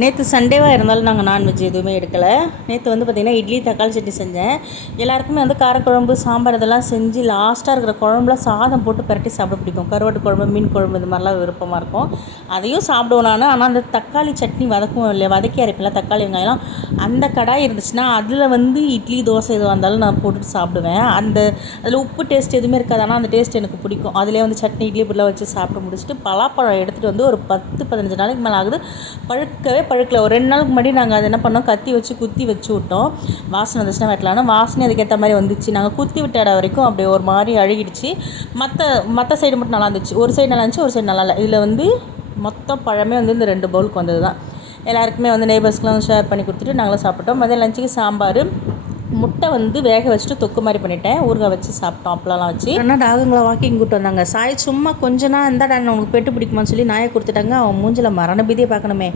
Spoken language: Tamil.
நேற்று சண்டேவாக இருந்தாலும் நாங்கள் நான்வெஜ் எதுவுமே எடுக்கலை. நேற்று வந்து பார்த்திங்கன்னா இட்லி தக்காளி சட்னி செஞ்சேன். எல்லாருக்குமே வந்து காரக்குழம்பு சாம்பார் இதெல்லாம் செஞ்சு லாஸ்ட்டாக இருக்கிற குழம்புல சாதம் போட்டு பரட்டி சாப்பிட பிடிக்கும். கருவாட்டு குழம்பு மீன் குழம்பு இது மாதிரிலாம் விருப்பமாக இருக்கும். அதையும் சாப்பிடுவோம் நான். ஆனால் அந்த தக்காளி சட்னி வதக்கும் இல்லையா, வதக்கி அரைப்பில்ல தக்காளி வெங்காயம், அந்த கடாய் இருந்துச்சுன்னா அதில் வந்து இட்லி தோசை எதுவாக இருந்தாலும் நான் போட்டுட்டு சாப்பிடுவேன். அதில் உப்பு டேஸ்ட் எதுவுமே இருக்காது. ஆனால் அந்த டேஸ்ட் எனக்கு பிடிக்கும். அதிலே வந்து சட்னி இட்லி இப்படிலாம் வச்சு சாப்பிட்டு முடிச்சுட்டு பலாப்பழம் எடுத்துகிட்டு வந்து ஒரு 10-15 நாளைக்கு மேலே ஆகுது, பழுக்கல. ஒரு 2 நாளுக்கு முன்னாடி நாங்கள் அதை என்ன பண்ணோம், கத்தி வச்சு குத்தி வச்சு விட்டோம். வாசனை வந்துச்சுன்னா வெட்டலான்னு. வாசனை அதுக்கேற்ற மாதிரி வந்துச்சு. நாங்கள் குத்தி விட்ட இடம் வரைக்கும் அப்படியே ஒரு மாதிரி அழுகிடுச்சு. மற்ற சைடு மட்டும் நல்லா இருந்துச்சு. ஒரு சைடு நல்லா இருந்துச்சு, ஒரு சைடு நல்லா இல்லை. இதில் வந்து மொத்தம் பழமே வந்து இந்த 2 பவுலுக்கு வந்தது தான். எல்லாருக்குமே வந்து நெய்பர்ஸ்க்குலாம் ஷேர் பண்ணி கொடுத்துட்டு நாங்களும் சாப்பிட்டோம். மதியம் லஞ்சுக்கு சாம்பார், முட்டை வந்து வேக வச்சுட்டு தொக்கு மாதிரி பண்ணிட்டேன், ஊறுகாய் வச்சு சாப்பிட்டோம். அப்பளம்லாம் வச்சு. ஆனால் டாகுங்களை வாக்கிங் கூப்பிட்டு வந்தாங்க. சாய் சும்மா கொஞ்ச நாள் இருந்தால் உனக்கு பெட்டு பிடிக்குமான்னு சொல்லி நாயை கொடுத்துட்டாங்க. அவன் மூஞ்சில் மரண பீதியை பார்க்கணுமே.